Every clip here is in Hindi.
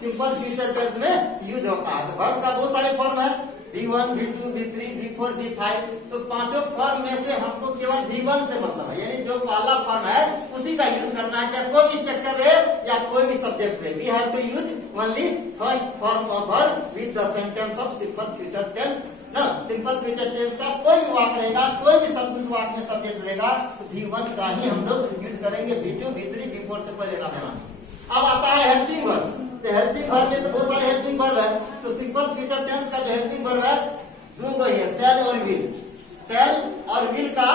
सिंपल फ्यूचर टेंस में यूज होता है। तो वर्ब का बहुत सारे फॉर्म है, V1, V2, V3, V4, V5। तो पांचों फॉर्म में से हमको केवल V1 से मतलब है, यानी जो पहला फॉर्म है उसी का यूज करना है, चाहे कोई भी स्ट्रक्चर रहे या कोई भी सब्जेक्ट रहे। We have to use only first form of verb with the sentence of simple future tense. ना सिंपल फ्यूचर टेंस का कोई भी वाक्य रहेगा, कोई भी सब उस वाक्य में सब्जेक्ट रहेगा, तो V1 का ही हम लोग यूज करेंगे। V2, V3, V4 से कोई लेना देना। अब आता है हेल्पिंग वर्ब। तो हेल्पिंग वर्ब में तो बहुत सारे हेल्पिंग वर्ब है। तो सिंपल फ्यूचर टेंस का जो हेल्पिंग वर्ब है दो ही है, सेल और विल। सेल और विल का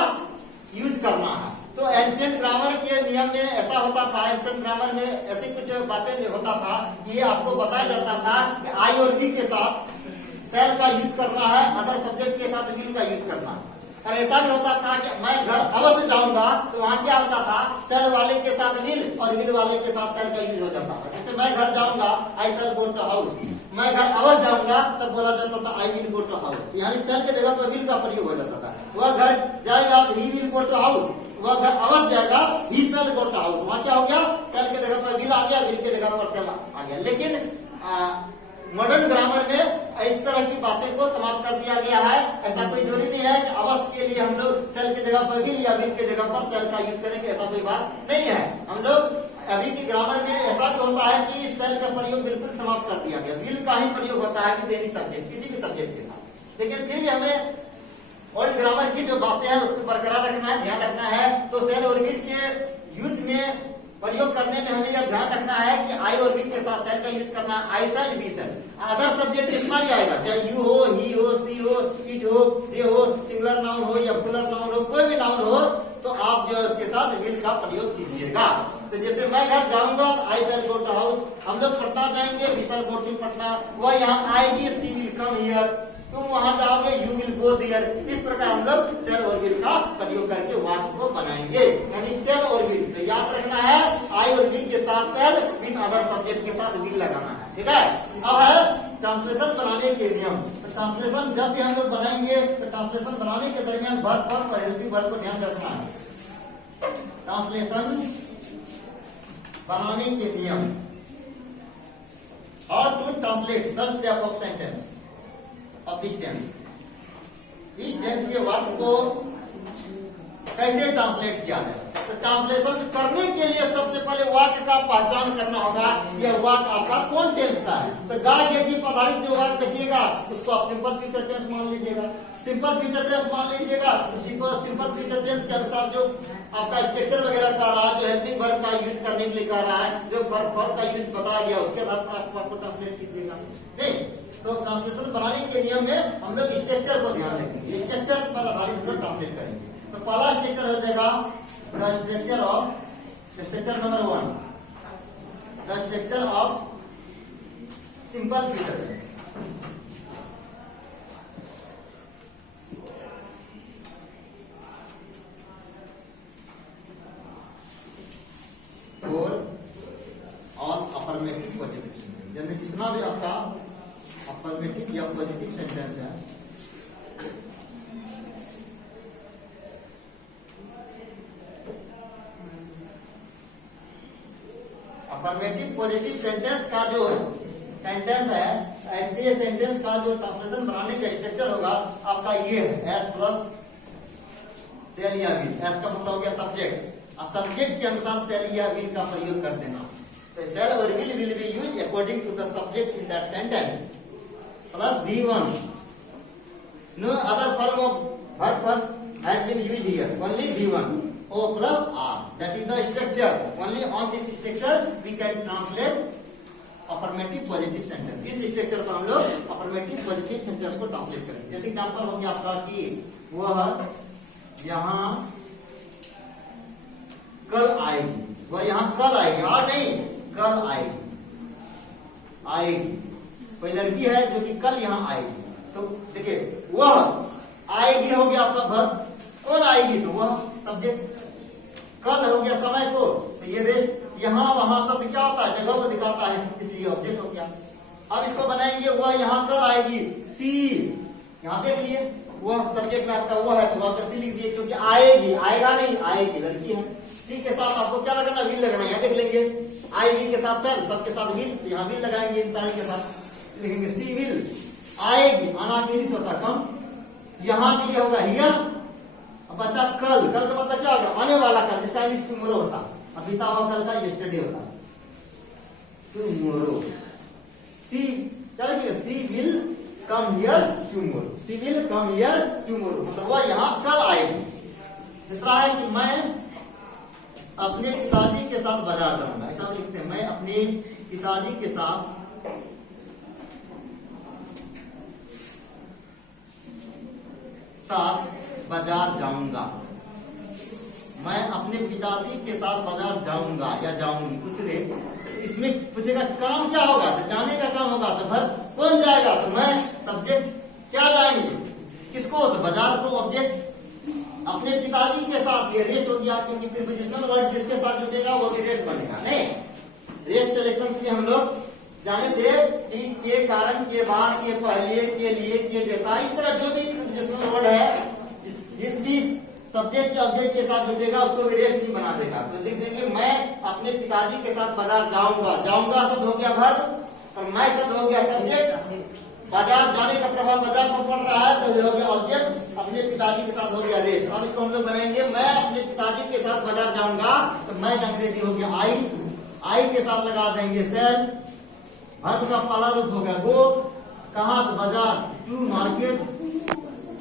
यूज करना है। तो एंशिएंट ग्रामर के नियम में ऐसा होता था, एंशिएंट ग्रामर में ऐसी कुछ बातें होता था कि ये आपको बताया जाता था कि आई और वी के साथ सेल का यूज करना है, अदर सब्जेक्ट के साथ विल का यूज करना है। और ऐसा भी होता था कि मैं घर अवश्य जाऊंगा, तो वहां क्या होता था, सेल वाले के साथ विल और विल वाले के साथ सेल का यूज हो जाता था। जैसे मैं घर जाऊंगा, I shall go to house. मैं घर अवश्य जाऊंगा, तब बोला जाता था I will go to house, यानी सेल के जगह पर विल का प्रयोग हो जाता था। वह घर जाएगा तो he will go to house, वह घर अवश्य जाएगा ही शैल गो टू हाउस। वहां क्या हो गया, सेल के जगह पर विल आ गया, विल के जगह पर सेल आ गया। लेकिन मॉडर्न ग्रामर में इस तरह की बातें को समाप्त कर दिया गया है। ऐसा कोई जरूरी नहीं है कि अवश्य के लिए हम लोग सेल के जगह पर विल या विल के जगह पर सेल का यूज करेंगे, ऐसा कोई बात नहीं है। हम लोग अभी की ग्रामर में ऐसा भी होता है कि सेल का प्रयोग बिल्कुल समाप्त कर दिया गया, विल का ही प्रयोग होता है विद एनी सब्जेक्ट, किसी भी सब्जेक्ट के साथ। लेकिन फिर भी हमें ओल्ड ग्रामर की जो बातें हैं उसको बरकरार रखना है, ध्यान रखना है। तो सेल और विल के यूज में प्रयोग करने में हमें यह ध्यान रखना है कि आई और वी के साथ सेल का यूज करना है, I shall be shall. Other subject जितना भी आएगा, चाहे यू हो, ही हो, सी हो, इट हो, दे हो, सिंगुलर नाउन हो या प्लूरल नाउन हो, कोई भी नाउन हो, तो आप जो उसके साथ विल का प्रयोग कीजिएगा। तो जैसे मैं घर जाऊंगा, I shall go to house. हम लोग पटना जाएंगे, we shall go to Patna. वह यहाँ आएगी, सी विल कम हियर। तुम वहां जाओगे, यू विल गो देयर। इस प्रकार हम लोग सेल और विल का प्रयोग करके वाक्य को बनाएंगे, यानी सेल और विल। तो याद रखना है, आई और विल के साथ सेल, विद अदर सब्जेक्ट के साथ विल लगाना है, ठीक है। अब है ट्रांसलेशन बनाने के नियम। तो ट्रांसलेशन जब भी हम लोग बनाएंगे, तो ट्रांसलेशन बनाने के दरमियान वर्ब फॉर्म और हेल्पिंग वर्ब को ध्यान रखना है। ट्रांसलेशन बनाने के नियम, how to translate such type of sentence of this tense. इस टेंस के वाक्य को कैसे ट्रांसलेट किया जाए। तो ट्रांसलेशन करने के लिए सबसे पहले वाक्य का पहचान करना होगा, यह वाक्य आपका कौन टेंस का है। तो गाय यदि आधारित जो वाक्य देखिएगा, उसको आप सिंपल फ्यूचर टेंस मान लीजिएगा। सिंपल फ्यूचर टेंस मान लीजिएगा, तो सिंपल फ्यूचर टेंस के अनुसार जो आपका स्ट्रक्चर वगैरह कर रहा है, जो हेल्पिंग वर्ब का यूज करने के लिए कह रहा है, जो वर्ब का यूज बताया गया, उसके आधार पर आपको ट्रांसलेट कीजिएगा, ठीक। तो ट्रांसलेशन बनाने के नियम में हम लोग स्ट्रक्चर को ध्यान रखेंगे, स्ट्रक्चर पर आधारित हम लोग ट्रांसलेट करेंगे। तो पहला स्ट्रक्चर हो जाएगा the structure of, structure number 1, the structure of simple future tense. और ऑल अफर्मेटिव पॉजिटिव, यानी जितना भी आपका अफर्मेटिव या पॉजिटिव सेंटेंस है, अफर्मेटिव पॉजिटिव सेंटेंस का जो सेंटेंस है, ऐसे सेंटेंस का जो ट्रांसलेशन बनाने का स्ट्रक्चर होगा आपका ये है, एस प्लस सेल या विल। एस का मतलब हो गया सब्जेक्ट, और सब्जेक्ट के अनुसार सेल या विल का प्रयोग कर देना। तो सेल और will be use according to the subject in that sentence. Plus V1, no other form of verb has been used here, only V1, O plus R, that is the structure. Only on this structure we can translate affirmative positive sentence. इस स्ट्रक्चर पर हम लोग affirmative positive sentence को ट्रांसलेट करेंगे। जैसे एग्जांपल हो गया आपका कि वह यहाँ कल आएगी, वह यहाँ कल आएगी, आज नहीं कल आएगी, आएगी। कोई लड़की है जो कि कल यहाँ आएगी, तो देखिए वह आएगी हो गया आपका वर्ब, कौन आएगी तो वह सब्जेक्ट, कल हो गया समय को, तो ये रेस्ट यहाँ वहां शब्द क्या होता है, जगह को दिखाता है, इसलिए ऑब्जेक्ट हो गया। अब इसको बनाएंगे, वह यहाँ कल आएगी, सी, यहाँ देख लिए वह सब्जेक्ट में आपका वह है, तो वहां सी लिख दिए, क्योंकि आएगी, आएगा नहीं, आएगी, लड़की है। सी के साथ आपको क्या लगाना, विल लगाना, यहाँ देख लेंगे आई वी के साथ सेल, सबके साथ विल, यहाँ विल लगाएंगे इन सारी के साथ, लिखेंगे सी विल, आएगी, आना के लिए होता कम, यहाँ के लिए होगा हियर, बच्चा कल, कल का मतलब क्या होगा, आने वाला कल, जिसका इंग्लिश टुमोरो होता, अब बीता हुआ कल का यस्टरडे होता, टुमोरो, सी क्या लिखेंगे, she will come here tomorrow, she will come here tomorrow, मतलब वह यहाँ कल आएगी। दूसरा है कि मैं अपने पिताजी के साथ बाजार जाऊंगा, ऐसा लिखते हैं, मैं अपने पिताजी के साथ बाजार जाऊंगा, मैं अपने पिताजी के साथ बाजार जाऊंगा या जाऊंगी, कुछ ले, इसमें पूछेगा काम क्या होगा, तो जाने का काम होगा, तो भर कौन जाएगा, तो मैं, सब्जेक्ट क्या जाएंगे, किसको, तो बाजार को, ऑब्जेक्ट अपने पिताजी के साथ, ये रेस्ट हो गया, क्योंकि प्रीपोजिशनल वर्ड जिसके साथ जुटेगा वो भी रेस्ट बनेगा, नहीं, रेस्ट सिलेक्शन के हम लोग जाने थे कि के कारण, के बाद, के पहले, के लिए, के जैसा, इस तरह जो भी प्रीपोजिशनल वर्ड है जिस भी सब्जेक्ट या ऑब्जेक्ट के साथ जुटेगा उसको भी रेस्ट ही बना देगा। तो लिख देंगे मैं अपने पिताजी के साथ बाजार जाऊंगा, जाऊंगा शब्द हो गया वर्ब, और मैं शब्द हो गया सब्जेक्ट, बाजार जाने का प्रभाव बाजार पर पड़ रहा है, तो ये हो गया ऑब्जेक्ट, अपने पिताजी के साथ हो गया रेस्ट। अब इसको हम लोग बनाएंगे, मैं अपने पिताजी के साथ बाजार जाऊंगा, तो मैं अंग्रेजी हो गया आई, आई के साथ लगा देंगे सेल, वर्ब का पहला रूप होगा गो, कहाँ, तो बाजार, टू मार्केट,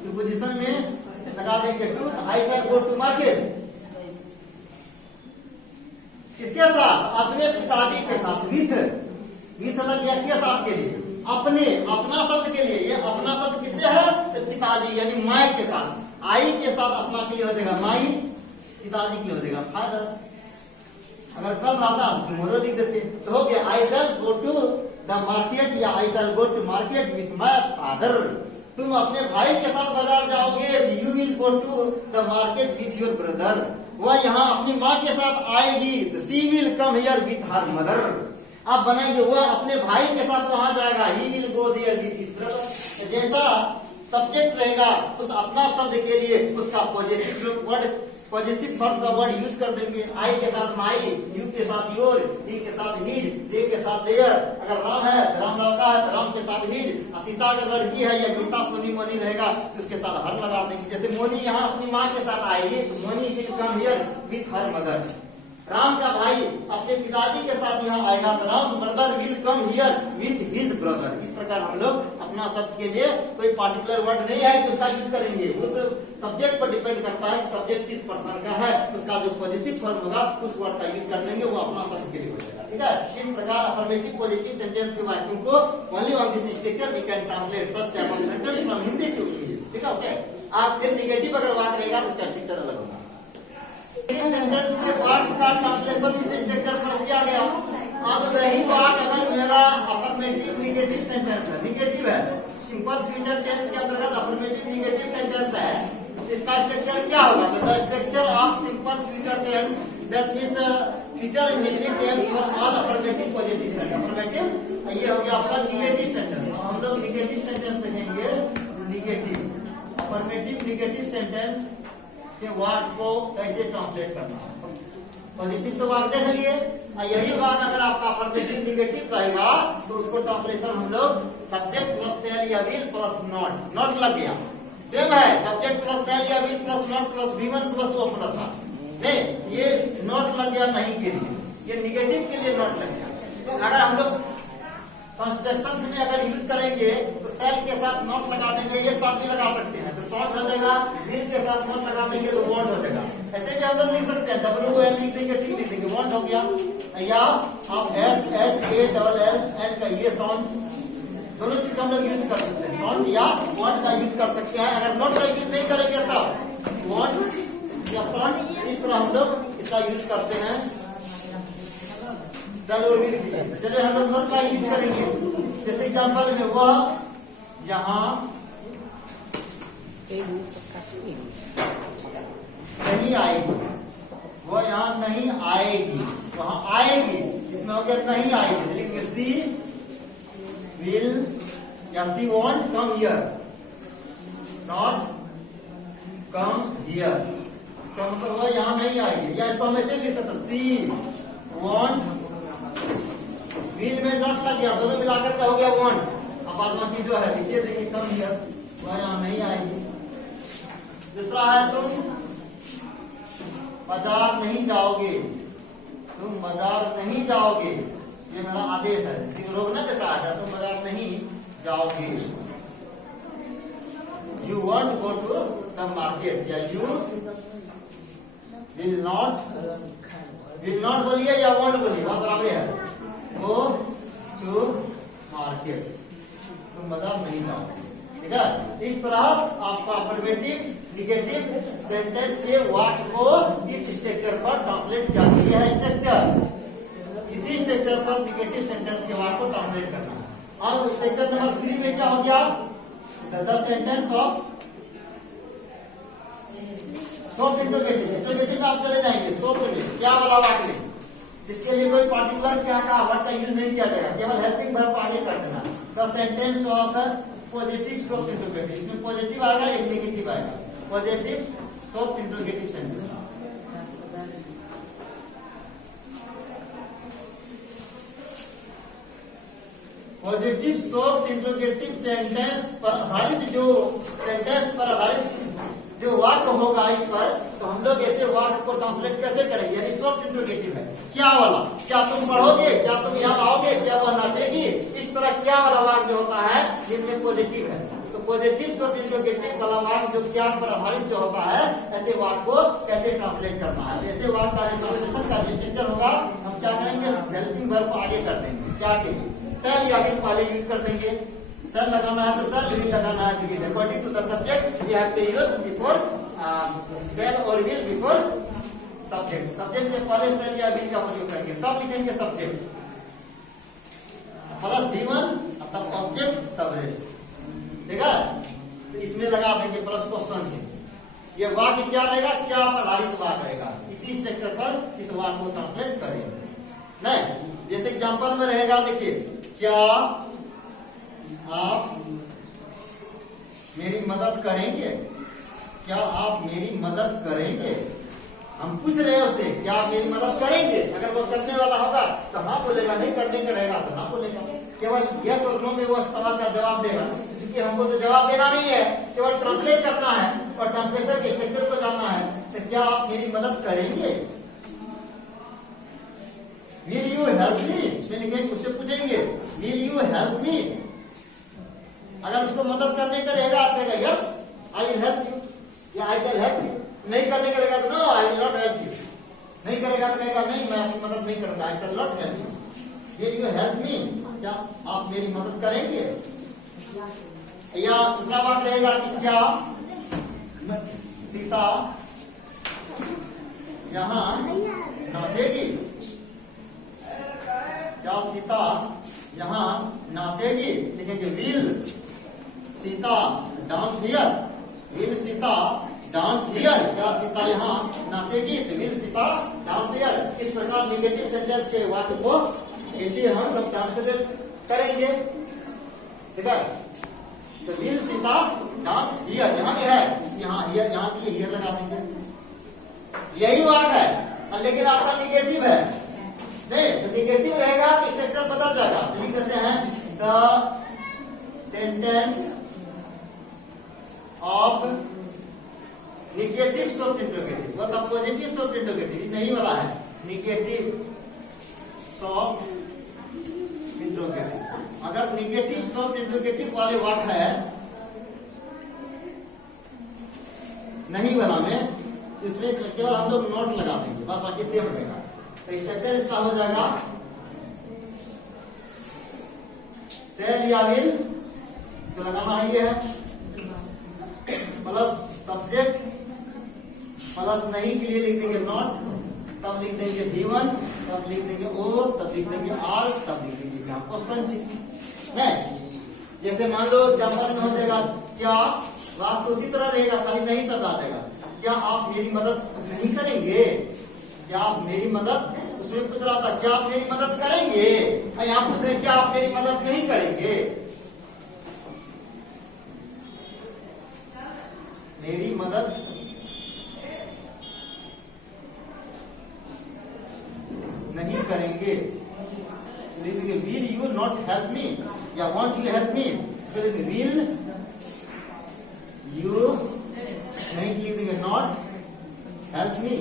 प्रीपोजिशन में लगा देंगे to, I shall go to market, किसके साथ, अपने पिताजी के साथ, विथ, विथ लग गया के साथ के लिए, अपने, अपना शब्द के लिए, ये अपना शब्द किससे है, तो पिताजी यानी माई के साथ, आई के साथ अपना के लिए हो जाएगा माई, पिताजी के लिए हो जाएगा फादर, अगर कल रहता तो टुमारो लिख देते, तो हो गया I shall go to the market या I shall go to market with my father, तुम अपने भाई के साथ बाजार जाओगे, you will go to the market with your brother, वह यहाँ अपनी माँ के साथ आएगी, तो she will come here with her mother, आप बनाएंगे वह अपने भाई के साथ वहां जाएगा, he will go there with his brother, जैसा सब्जेक्ट रहेगा उस अपना शब्द के लिए उसका पॉजिटिव वर्ड, पॉजिटिव फॉर्म का वर्ड यूज कर देंगे, आई के साथ माई, यू के साथ योर, ही के साथ हिज, दे के साथ देयर, अगर राम है तो राम लड़का है तो राम के साथ हिज, सीता अगर लड़की है या गीता सोनी मोनी रहेगा तो उसके साथ हर लगा देंगे, जैसे मोनी यहाँ अपनी माँ के साथ आएगी तो Moni will come here with her mother, Ram का भाई अपने पिताजी के साथ यहाँ आएगा तो Ram brother will come here with his brother, इस प्रकार हम लोग अपना शब्द के लिए कोई पार्टिकुलर वर्ड नहीं है कि उसका यूज करेंगे, उस सब्जेक्ट पर डिपेंड करता है कि सब्जेक्ट किस पर्सन का है, उसका जो पॉजिटिव फॉर्म होगा उस वर्ड का यूज कर देंगे, वो अपना शब्द के लिए हो जाएगा, ठीक है। इस प्रकार अफर्मेटिव पॉजिटिव सेंटेंस के वाक्यों को only on this structure we can translate such type of sentence from Hindi to English, ठीक है, ओके। आप फिर निगेटिव अगर बात रहेगा तो इसका स्ट्रक्चर अलग होगा, सेंटेंस के वाक्य का ट्रांसलेशन इस स्ट्रक्चर पर किया गया। अब रही बात अगर मेरा अफर्मेटिव निगेटिव सेंटेंस है, निगेटिव है, सिंपल फ्यूचर टेंस के अंतर्गत अफर्मेटिव निगेटिव सेंटेंस है, इसका स्ट्रक्चर क्या होगा, the structure of simple future tense that means future indefinite tense for all affirmative positive sentence, affirmative ये हो गया आपका निगेटिव सेंटेंस। हम लोग निगेटिव सेंटेंस देखेंगे, निगेटिव अफर्मेटिव निगेटिव सेंटेंस के वाक्य को कैसे ट्रांसलेट करना है। पॉजिटिव तो वाक्य देख लिए, यही वाक्य अगर आपका अफर्मेटिव निगेटिव रहेगा तो उसको ट्रांसलेशन हम लोग सब्जेक्ट प्लस सेल या विल प्लस नॉट, नॉट लग गया सेम है, सब्जेक्ट प्लस सेल या will plus not plus V1 plus O plus R, नहीं ये नॉट लग गया नहीं के लिए, ये निगेटिव के लिए नॉट लग गया। तो अगर हम लोग कंस्ट्रक्शंस में अगर यूज करेंगे तो सेल के साथ नॉट लगा देंगे, एक साथ भी लगा सकते हैं तो शॉर्ट हो जाएगा, विल के साथ नॉट लगा देंगे तो वॉन्ट हो जाएगा, ऐसे भी हम लोग लिख सकते हैं, WON लिख देंगे, ठीक लिख देंगे, वॉन्ट हो गया, या आप SHALL का ये साउंड दोनों चीज हम लोग यूज कर सकते हैं, साउंड या वॉन्ट का यूज कर सकते हैं। अगर नॉट का यूज नहीं करेंगे तब वॉन्ट या साउंड, इस तरह हम लोग इसका यूज करते हैं। चलिए हम लोग नोट का यूज करेंगे, जैसे एग्जाम्पल में वह यहाँ नहीं आएगी, वो यहाँ नहीं आएगी, वहां आएगी, इसमें हो गया नहीं आएगी, लिखेंगे सी विल या she won't come here, not come here, इसका मतलब वो यहाँ नहीं आएगी, या इसको हम ऐसे लिख सकते सी वॉन्ट विल में नॉट लग गया, दोनों मिलाकर का हो गया वांट। अब बाद बाकी जो है लिखिए देखिए कम हियर, वह यहाँ नहीं आएगी। दूसरा है तुम बाजार नहीं जाओगे, तुम बाजार नहीं जाओगे, ये मेरा आदेश है, किसी को रोकना देता है, तुम बाजार नहीं जाओगे। You won't go to the market, या यू विल नॉट बोलिए या वॉन्ट बोलिए, बात बराबर है। गो टू मार्केट, तुम बाजार नहीं जाओगे, ठीक है। इस तरह आपका अफर्मेटिव निगेटिव सेंटेंस के वाक्य को इस स्ट्रक्चर पर ट्रांसलेट किया गया है। स्ट्रक्चर इसी स्ट्रक्चर पर निगेटिव सेंटेंस के वाक्य को ट्रांसलेट करना है। और स्ट्रक्चर नंबर 3 में क्या हो गया, the sentence of soft interrogative. Interrogative में आप चले जाएंगे सॉफ्ट में, क्या वाला वाक्य, जिसके लिए कोई पार्टिकुलर क्या का वर्ड का यूज नहीं किया जाएगा, केवल हेल्पिंग वर्ब आगे कर देना। The sentence of positive soft interrogative, इसमें पॉजिटिव आएगा एक नेगेटिव आएगा, positive soft interrogative sentence. Positive soft interrogative sentence पर आधारित जो वाक्य होगा इस पर, तो हम लोग ऐसे वाक्य को ट्रांसलेट कैसे करेंगे, यानी सॉफ्ट इंटरोगेटिव है, क्या वाला, क्या तुम पढ़ोगे, क्या तुम यहाँ आओगे, क्या वह नाचेगी, इस तरह क्या वाला वाक्य जो होता है जिनमें पॉजिटिव है। तो पॉजिटिव सॉफ्ट इंटरोगेटिव वाला वाक्य जो क्या पर आधारित जो होता है, ऐसे वाक्य को कैसे ट्रांसलेट करना है। ऐसे वाक्य का ट्रांसलेशन का जो स्ट्रक्चर होगा, हम क्या करेंगे, हेल्पिंग वर्ब को आगे कर देंगे, क्या के सेल या विल पहले यूज कर देंगे, सेल लगाना है तो सेल, विल लगाना है तो will, according to the subject we have to use before shall और विल बिफोर सब्जेक्ट। सब्जेक्ट के पहले सेल या विल का प्रयोग करेंगे, तब लिखेंगे सब्जेक्ट प्लस V1, तब ऑब्जेक्ट, तब रेल, ठीक है। तो इसमें लगा देंगे प्लस क्वेश्चन से, ये वाक्य क्या रहेगा, क्या आधारित वाक्य रहेगा, इसी स्ट्रक्चर पर इस वाक्य को ट्रांसलेट करेंगे। नहीं, जैसे एग्जांपल में रहेगा, देखिए, क्या आप मेरी मदद करेंगे, क्या आप मेरी मदद करेंगे। हम पूछ रहे हैं उससे, क्या आप मेरी मदद करेंगे, अगर वो करने वाला होगा तो हाँ बोलेगा, नहीं करने का रहेगा तो हाँ बोलेगा। केवल यस और नो में वो सवाल का जवाब देगा, क्योंकि हमको तो जवाब देना नहीं है, केवल ट्रांसलेट करना है और ट्रांसलेशन के स्ट्रक्चर को जानना है। तो क्या आप मेरी मदद करेंगे, विल यू हेल्प मी, उससे पूछेंगे विल यू हेल्प मी। अगर उसको मदद करने का रहेगा तो कहेगा yes I will help you, या आई शैल हेल्प यू। नहीं करने का रहेगा तो no I will not help you. नहीं करेगा तो कहेगा नहीं मैं आपकी मदद नहीं करूंगा, I shall not help you. Will you help me, क्या आप मेरी मदद करेंगे। या दूसरा वाक्य रहेगा कि क्या सीता यहाँ नाचेगी, क्या सीता यहाँ नाचेगी, लिखेंगे will Sita dance here, will Sita dance here, क्या सीता यहाँ नाचेगी, तो विल सीता डांस हियर। इस प्रकार निगेटिव सेंटेंस के वाक्य को ऐसे हम लोग ट्रांसलेट करेंगे, ठीक है। तो विल सीता डांस हियर, यहाँ भी है, यहाँ हियर, यहाँ के लिए हियर लगा देंगे, यही वाक्य है, लेकिन आपका निगेटिव है। नहीं तो निगेटिव रहेगा तो स्ट्रक्चर बदल जाएगा, तो लिख देते हैं the sentence of negative soft interrogative, मतलब पॉजिटिव सॉफ्ट इंटरोगेटिव नहीं वाला है, निगेटिव सॉफ्ट इंटरोगेटिव। अगर निगेटिव सॉफ्ट इंटरोगेटिव वाले वाक्य है नहीं वाला में, इसमें केवल हम लोग नोट लगा देंगे, बात बाकी सेम रहेगा। तो स्ट्रक्चर इसका हो जाएगा सेल या विल, जो लगाना है ये है, प्लस सब्जेक्ट, प्लस नहीं के लिए लिख देंगे नॉट, तब लिख देंगे V1, तब लिख देंगे O, तब लिख देंगे R, तब लिख देंगे क्या क्वेश्चन नहीं। जैसे मान लो एग्जाम्पल में हो जाएगा क्या, वाक्य तो उसी तरह रहेगा, खाली नहीं शब्द आ जाएगा, क्या आप मेरी मदद नहीं करेंगे, क्या आप मेरी मदद, उसमें पूछ रहा था क्या आप मेरी मदद करेंगे, यहाँ पूछ रहे क्या आप मेरी मदद नहीं करेंगे। मेरी मदद नहीं करेंगे, विल हेल्प मी या want you help me, will you नहीं लिख देंगे not help me,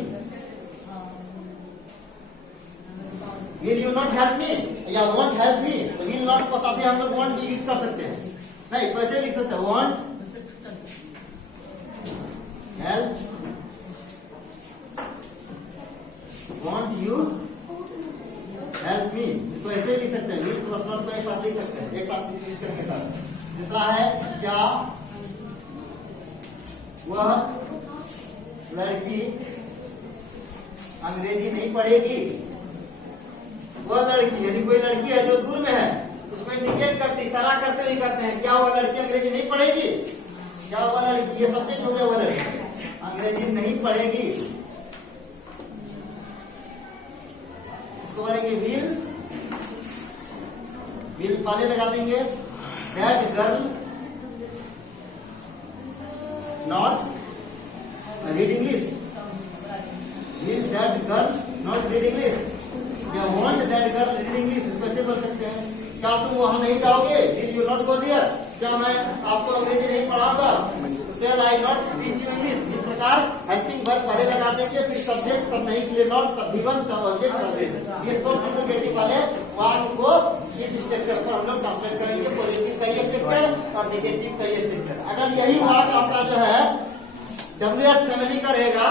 will you not help me या वांट हेल्प मी, तो विल नॉट को साथ ही हम लोग वांट भी यूज कर सकते हैं, नहीं इस वैसे लिख सकते हैं want help, want you help मी, इसको ऐसे लिख सकते हैं, विल प्लस नॉट को एक साथ लिख सकते हैं, एक साथ यूज करके साथ। दूसरा है क्या वह लड़की अंग्रेजी नहीं पढ़ेगी, वह लड़की यानी कोई लड़की है जो दूर में है उसको इंडिकेट करते इशारा करते हुए कहते हैं क्या वह लड़की अंग्रेजी नहीं पढ़ेगी, क्या वह लड़की, ये सब्जेक्ट हो गया, वह लड़की अंग्रेजी नहीं पढ़ेगी, इसको बोलेंगे विल पहले लगा देंगे, that girl not read English, will that girl not read English या want that girl read English, इसको ऐसे बोल सकते हैं क्या तुम वहां नहीं जाओगे, will you not go there, क्या मैं आपको अंग्रेजी नहीं पढ़ाऊंगा, shall I not teach you English, इस प्रकार हेल्पिंग वर्ब पहले लगा देंगे, फिर सब्जेक्ट तब नहीं के लिए नॉट, तब भी वन, तब ऑब्जेक्ट तब ये सब इंट्रोगेटिव वाले वाक्य को इस स्ट्रक्चर पर हम लोग ट्रांसलेट करेंगे, पॉजिटिव का ये स्ट्रक्चर और नेगेटिव का ये स्ट्रक्चर। अगर यही वाक्य आपका जो है WH फैमिली का रहेगा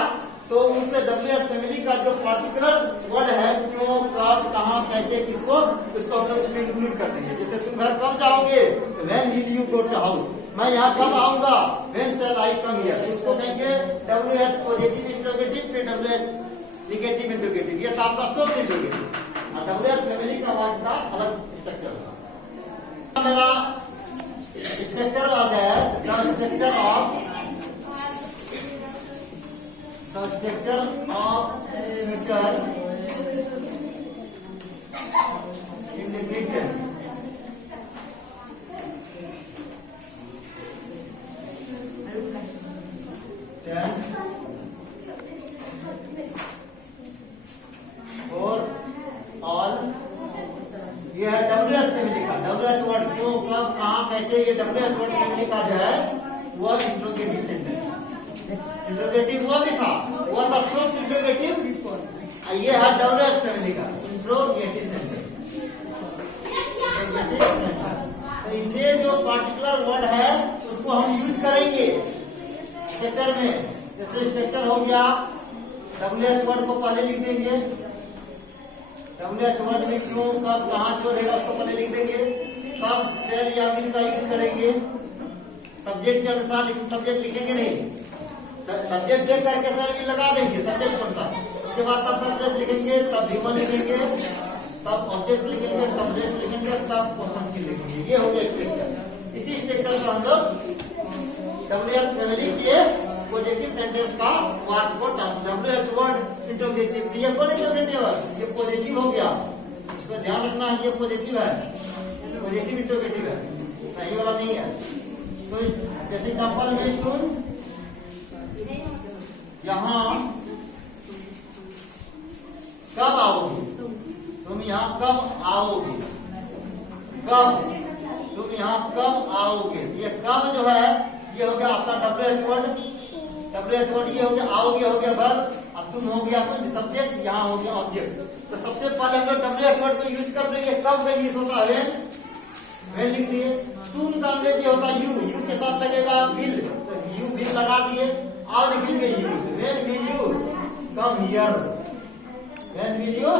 तो उससे WH फैमिली का जो पार्टिकुलर वर्ड है क्यों, कब, कहाँ, कैसे, किसको, उसको हम लोग उसमें इंक्लूड कर देंगे। जैसे तुम घर कब जाओगे, when will you go to house, मैं यहाँ कब आऊंगा, when shell I come here, उसको कहेंगे WH पॉजिटिव इंट्रोगेटिव, फिर WH नेगेटिव इंट्रोगेटिव, ये था आपका शॉर्ट इंट्रोगेटिव। और WH फैमिली का वाक्य का अलग स्ट्रक्चर था। मेरा स्ट्रक्चर आ गया structure of structure of future independence, then for all ये है WH फैमिली का, WH वर्ड क्यों, कब, कहाँ, कैसे, ये WH वर्ड फैमिली का जो है वो इंट्रोगेटिव सेंटेंस, इंट्रोगेटिव वो भी था, वो था शॉर्ट इंट्रोगेटिव, ये है WH फैमिली का इंट्रोगेटिव सेंटेंस। तो इसलिए जो पार्टिकुलर वर्ड है उसको हम यूज करेंगे स्ट्रक्चर में, जैसे स्ट्रक्चर हो गया WH वर्ड को पहले लिख देंगे, WH वर्ड में क्यों, कब, कहाँ जो रहेगा उसको पहले लिख देंगे, कब शेल या विल का यूज करेंगे, सब्जेक्ट के अनुसार सब्जेक्ट लिखेंगे नहीं, सब्जेक्ट देख करके सर भी लगा देंगे सब्जेक्ट के अनुसार, उसके बाद तब सब्जेक्ट लिखेंगे, तब ह्यूमन लिखेंगे, तब ऑब्जेक्ट लिखेंगे, तब रेस्ट लिखेंगे, तब क्वेश्चन की लिखेंगे, ये हो गया स्ट्रक्चर। इसी स्ट्रक्चर को हम लोग WH फैमिली के पॉजिटिव सेंटेंस का वाक्य को WH वर्ड इंट्रोगेटिव, ये कौन इंट्रोगेटिव है, ये पॉजिटिव हो गया, इसको ध्यान रखना है, ये पॉजिटिव है, पॉजिटिव इंट्रोगेटिव है, सही वाला नहीं है। तो जैसे एग्जाम्पल में तुम यहाँ कब आओगी, तुम यहाँ कब आओगे, कब, तुम यहाँ कब आओगे, ये कब जो है ये हो गया आपका WH वर्ड, ये हो गया, आओगे हो गया वर्ब, अब तुम हो गया तो सब्जेक्ट, यहाँ हो गया ऑब्जेक्ट। तो सबसे पहले हम लोग WH वर्ड को यूज कर देंगे, कब का यूज होता है व्हेन लिख दिए, तुम का अंग्रेजी होता है यू के साथ लगेगा विल, तो यू विल लगा दिए, और लिखेंगे you, when will you come here, when will you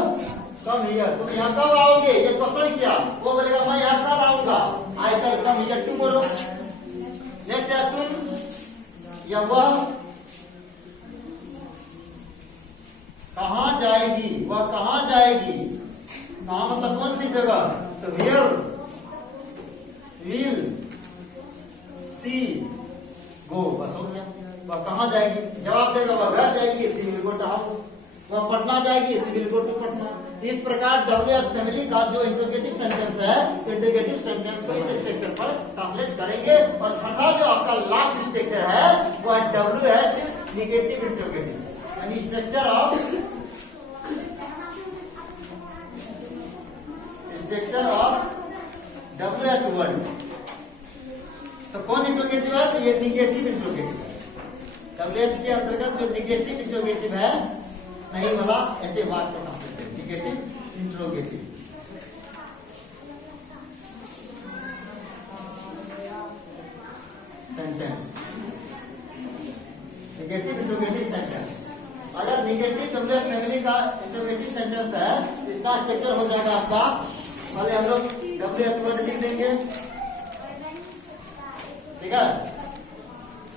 come here, तुम यहाँ कब आओगे, ये क्वेश्चन किया, वो बोलेगा मैं यहाँ कल आऊंगा, आई शैल कम हियर टुमारो। नेक्स्ट है तुम या वह कहाँ जाएगी, वह कहाँ जाएगी, कहाँ मतलब कौन सी जगह, तो हियर विल सी गो, बस हो गया, वह कहाँ जाएगी, जवाब देगा वह घर जाएगी, सी विल गो टू हाउस, वह पटना जाएगी, सी विल गो टू पटना। इस प्रकार WH फैमिली का जो इंट्रोगेटिव सेंटेंस है, इंट्रोगेटिव सेंटेंस को इस स्ट्रक्चर पर ट्रांसलेट करेंगे। और छठा जो आपका लास्ट स्ट्रक्चर है वो है WH नेगेटिव इंट्रोगेटिव, यानी स्ट्रक्चर ऑफ वर्ड। तो कौन इंट्रोगेटिव है? तो ये निगेटिव इंट्रोगेटिव है। WH के अंतर्गत जो निगेटिव इंट्रोगेटिव है नहीं वाला ऐसे वाक्य को कंप्लीट करें, negative interrogative. Sentence negative interrogative sentence. अगर निगेटिव WH फैमिली का इंट्रोगेटिव सेंटेंस है, इसका स्ट्रक्चर हो जाएगा आपका, पहले हम लोग WH वर्ड लिख देंगे, ठीक है।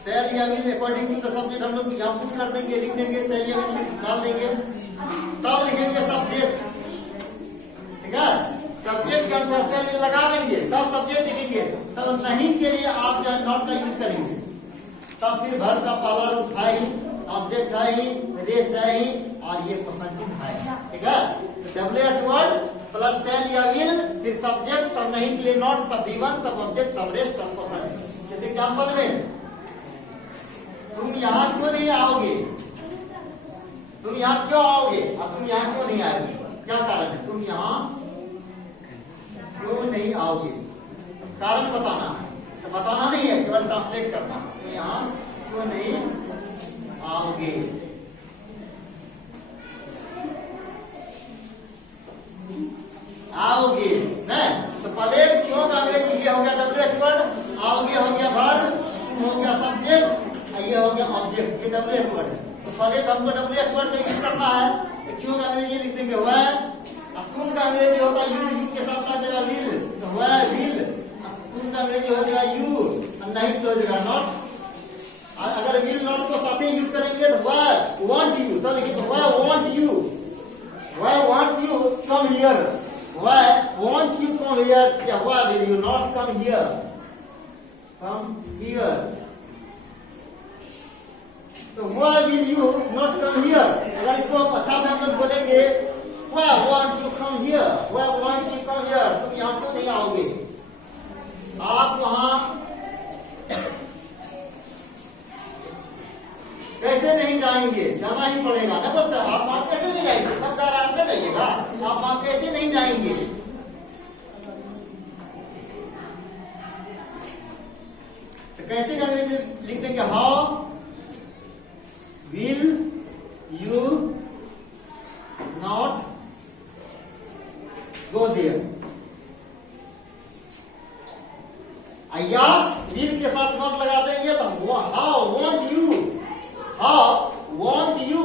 सेल या will according to the subject हम लोग यहाँ पुट कर देंगे, लिख देंगे, सेल या विल डाल देंगे, तब लिखेंगे सब्जेक्ट, ठीक है। सब्जेक्ट के अनुसार सेल विल लगा देंगे, तब सब्जेक्ट लिखेंगे। तब नहीं के लिए आप जो है नॉट का यूज करेंगे, तब फिर वर्ब का पहला रूप है ही, ऑब्जेक्ट है ही, रेस्ट है ही, और ये क्वेश्चन चिन्ह है, ठीक है। WH वर्ड प्लस सेल या विल, फिर सब्जेक्ट, तब नहीं के लिए नॉट, तब V1, तब ऑब्जेक्ट, तब रेस्ट, तब क्वेश्चन। जैसे एग्जाम्पल में तुम यहाँ क्यों नहीं आओगे, तुम यहाँ क्यों आओगे, अब तुम यहाँ क्यों नहीं आओगे, क्या कारण है, तुम यहाँ क्यों नहीं आओगे, कारण बताना है। तो बताना नहीं है, केवल ट्रांसलेट करना। तुम यहाँ क्यों नहीं आओगे, आओगे ना। तो पहले क्यों का अंग्रेजी ये हो गया WH वर्ड, आओगे हो गया वर्ब, तुम हो गया सब्जेक्ट, ये हो गया ऑब्जेक्ट, ये WH वर्ड है। तो पहले हमको WH वर्ड का यूज करना है, तो क्यों का अंग्रेजी लिख देंगे वह, अब तुम का अंग्रेजी होगा यू के साथ लग जाएगा विल, तो वह विल, तुम का अंग्रेजी हो जाएगा यू, नहीं तो हो जाएगा नॉट। अगर विल नॉट को साथ ही यूज करेंगे तो वह वांट यू, तो लिखिए वह वांट यू, वह वांट यू कम हियर, वह वांट यू कम हियर, या वह will you not come here, come here. तो why will you not come here? अगर इसको अच्छा से हम लोग बोलेंगे why won't you come here? Why won't you come here? तुम यहाँ क्यों नहीं आओगे? आप वहां कैसे नहीं जाएंगे? जाना ही पड़ेगा ना, बोलते आप वहां कैसे नहीं जाएंगे? सब जा रहा है जाइएगा, आप वहां कैसे नहीं जाएंगे? तो कैसे का अंग्रेजी लिख देंगे how will you not go there? या will के साथ नॉट लगा देंगे तो how want you,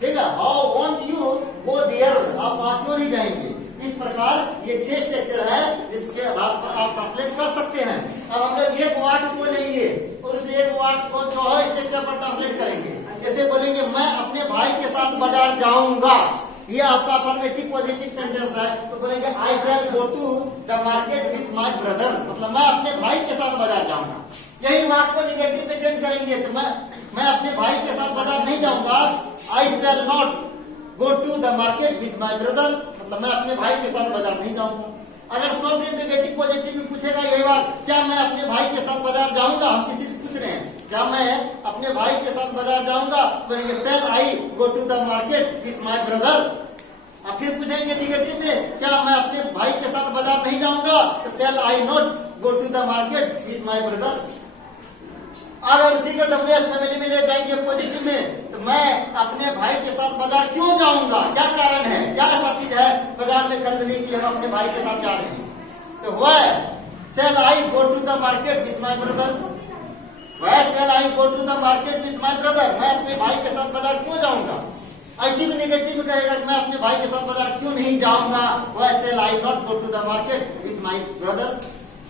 ठीक है, how want you go there, आप वहां क्यों नहीं जाएंगे। इस प्रकार ये 6 स्ट्रक्चर है जिसके आधार पर आप ट्रांसलेट कर सकते हैं। अब हम लोग एक वाक्य को लेंगे और उस एक वाक्य को 4 स्ट्रक्चर पर ट्रांसलेट करेंगे। जैसे बोलेंगे मैं अपने भाई के साथ बाजार जाऊंगा, ये आपका अफर्मेटिव पॉजिटिव सेंटेंस है। तो बोलेंगे I shall go to the market with my brother, मतलब मैं अपने भाई के साथ बाजार जाऊंगा। यही वाक्य को निगेटिव में चेंज करेंगे तो मैं अपने भाई के साथ बाजार नहीं जाऊंगा, I shall not go to the market with my brother, मतलब मैं अपने भाई के साथ बाजार नहीं जाऊंगा। अगर सॉफ्ट इंटीग्रेटिव पॉजिटिव में पूछेगा यही बात, क्या मैं अपने भाई के साथ बाजार जाऊंगा, हम किसी से पूछ रहे हैं क्या मैं अपने भाई के साथ बाजार जाऊंगा, बोलेंगे shall I go to the market with my brother. अब फिर पूछेंगे निगेटिव में, क्या मैं अपने भाई के साथ बाजार नहीं जाऊंगा, shall I not go to the market with my brother. अगर उसी को WH फैमिली में ले जाएंगे पॉजिटिव में, तो मैं अपने भाई के साथ बाजार क्यों जाऊंगा, क्या कारण है, क्या ऐसा चीज है बाजार में खरीदने के लिए हम अपने भाई के साथ जा रहे हैं। तो वह shall I go to the market with my brother, वह shall I go to the market with my brother, मैं अपने भाई के साथ बाजार क्यों जाऊंगा। ऐसी भी निगेटिव में कहेगा मैं अपने भाई के साथ बाजार क्यों नहीं जाऊंगा, वह shall I not go to the market with my brother,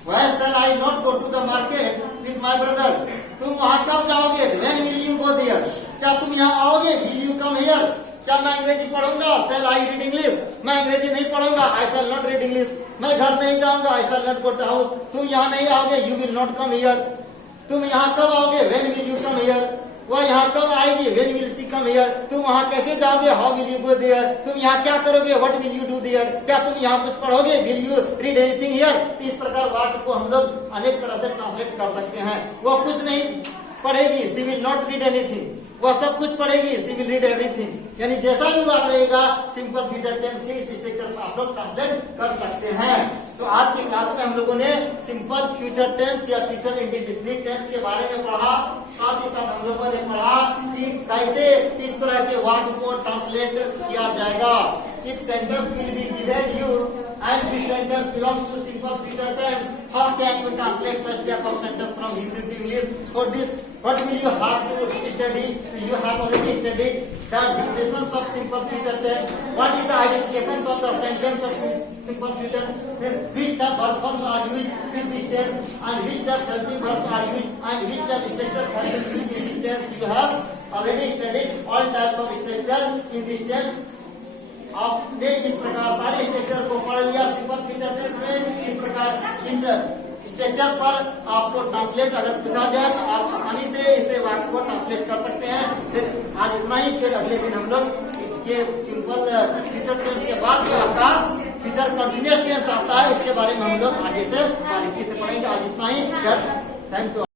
वह shall I not go to the market with my brother. तुम वहां कब जाओगे, when will you go there, क्या तुम यहाँ आओगे, विल यू कम हियर, क्या मैं अंग्रेजी पढ़ूंगा, सेल आई रीड इंग्लिश, मैं अंग्रेजी नहीं पढ़ूंगा, I shall not read English, मैं घर नहीं जाऊंगा, I shall not go to house, तुम यहाँ नहीं आओगे, you will not come here, तुम यहाँ कब आओगे, when will you come here, वह यहाँ कब आएगी, when will she come here, तुम वहां कैसे जाओगे, how will you go there, तुम यहाँ क्या करोगे, what will you do there, क्या तुम यहाँ कुछ पढ़ोगे, will you read anything here. इस प्रकार वाक्य को हम लोग अनेक तरह से ट्रांसलेट कर सकते हैं। वह कुछ नहीं पढ़ेगी, she will not read anything, वह सब कुछ पढ़ेगी, शी विल रीड एवरीथिंग। यानी जैसा भी वह रहेगा सिंपल फ्यूचर टेंस के इस स्ट्रक्चर को आप लोग ट्रांसलेट कर सकते हैं। तो आज की क्लास में हम लोगों ने सिंपल फ्यूचर टेंस या फ्यूचर इंडेफिनिट टेंस के बारे में पढ़ा। साथ ही साथ हम लोगों ने पढ़ा कि कैसे इस तरह के वाक्य को ट्रांसलेट किया जाएगा। If sentence will be given you and this sentence belongs to simple future tense, how can you translate such type of sentence from Hindi to English? For this, what will you have to study? You have already studied the definitions of simple future tense. What is the identifications of the sentence of simple future? Which type verb forms are used with this tense, and which type helping verbs are used, and which type structures are used in this tense? You have already studied all types of structure in this tense. आपने इस प्रकार सारे स्ट्रक्चर को पढ़ लिया सिंपल फ्यूचर टेंस में। इस प्रकार इस स्ट्रक्चर पर आपको ट्रांसलेट अगर पूछा जाए तो आप आसानी से इसे वाक्य को ट्रांसलेट कर सकते हैं। फिर आज इतना ही, फिर अगले दिन हम लोग इसके सिंपल फ्यूचर टेंस के बाद जो आपका फ्यूचर कंटिन्यूअस टेंस आता है इसके बारे में हम लोग आगे से बारीकी से पढ़ेंगे। आज इतना ही, थैंक यू।